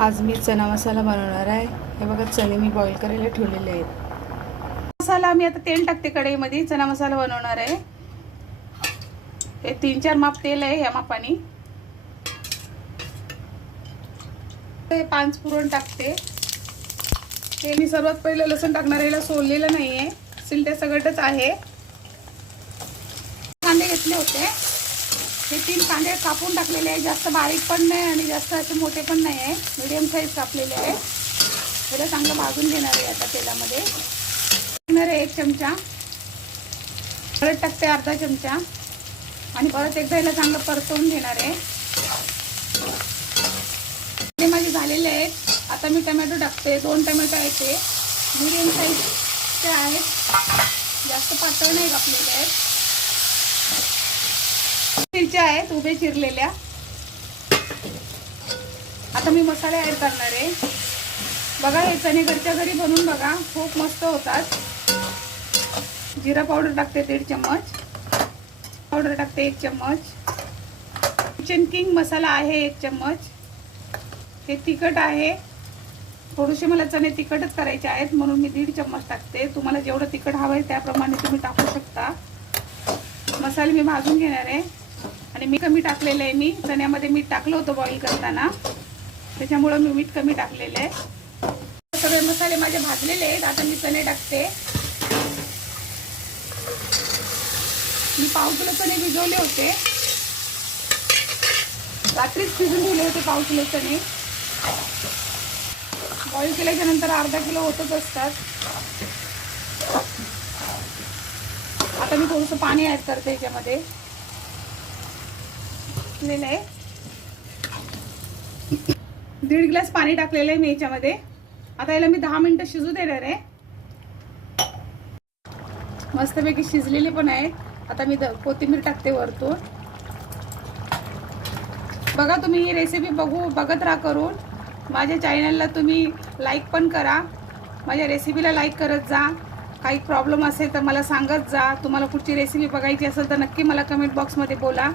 आज मी चना मसाला बनवणार आहे। हे बघा, चणे मी बॉईल करायला ठेवलेले आहेत। मसाला मी आता तेल टाकते कढईमध्ये। चना मसाला बनवणार आहे। हे 3-4 माप तेल आहे या मापाने। ते 5 पुरण टाकते। ते मी सर्वात पहिले लसूण टाकणार आहे। याला सोललेलं नाहीये, सिलट्या सगळंच आहे। कांदे घेतले होते, हे 3 कांदे कापून टाकलेले आहे। जास्त बारीक पण नाही आणि जास्त असे मोठे पण नाही आहे, मीडियम साईज कापलेले आहे। याला चांगलं भाजून घेणार आहे आता तेलामध्ये। टाकणार आहे 1 चमचा, हळद टाकते अर्धा चमचा आणि परत एकदा याला चांगलं परतवून घेणार आहे। ते माझे झालेले आहेत। आता मी टोमॅटो टाकते। 2 टोमॅटो आहेत, ते मीडियम साईजचे आहेत, जास्त पातळ नाही कापलेले आहेत। मिरच्या आहेत उभे चिरलेल्या। आता मी मसाले ऍड करणार आहे। बघा, हे चणे घरच्या घरी बनवून बघा, खूप मस्त होतात। जिरा पावडर टाकते 1.5 चम्मच, पावडर टाकते 1 चम्मच, किचन किंग मसाला आहे 1 चम्मच। हे तिखट आहे, थोडेसे मला चणे तिखटच करायचे आहेत म्हणून मी 1.5 चम्मच टाकते। तुम्हाला जेवढं तिखट हवं आहे त्याप्रमाणे तुम्ही टाकू शकता। मसाले मी भाजून घेणार आहे आणि मी कमी टाकलेलं आहे। मी चण्यामध्ये मीठ टाकलं होतं बॉईल करताना, त्याच्यामुळे मी मीठ कमी टाकलेलं आहे। सगळे मसाले माझे भाजलेले आहेत। आता मी चणे टाकते। मी पाव किलो चणे भिजवले होते, रात्रीच भिजून ठेवले होते पाव किलो चणे। बॉईल केल्याच्या नंतर अर्धा किलो होतच असतात। आता मी थोडंसं पाणी ऍड करते याच्यामध्ये। आहे 1.5 ग्लास पाणी टाकलेलं आहे मी याच्यामध्ये। आता याला मी 10 मिनिटं शिजू देणार आहे। मस्तपैकी शिजलेले पण आहेत। आता मी कोथिंबीर टाकते वरतून। बघा, तुम्ही ही रेसिपी बघत राहा करून। माझ्या चॅनलला तुम्ही लाईक पण करा, माझ्या रेसिपीला लाईक करत जा। काही प्रॉब्लेम असेल तर मला सांगत जा। तुम्हाला कुठची रेसिपी बघायची असेल तर नक्की मला कमेंट बॉक्समध्ये बोला।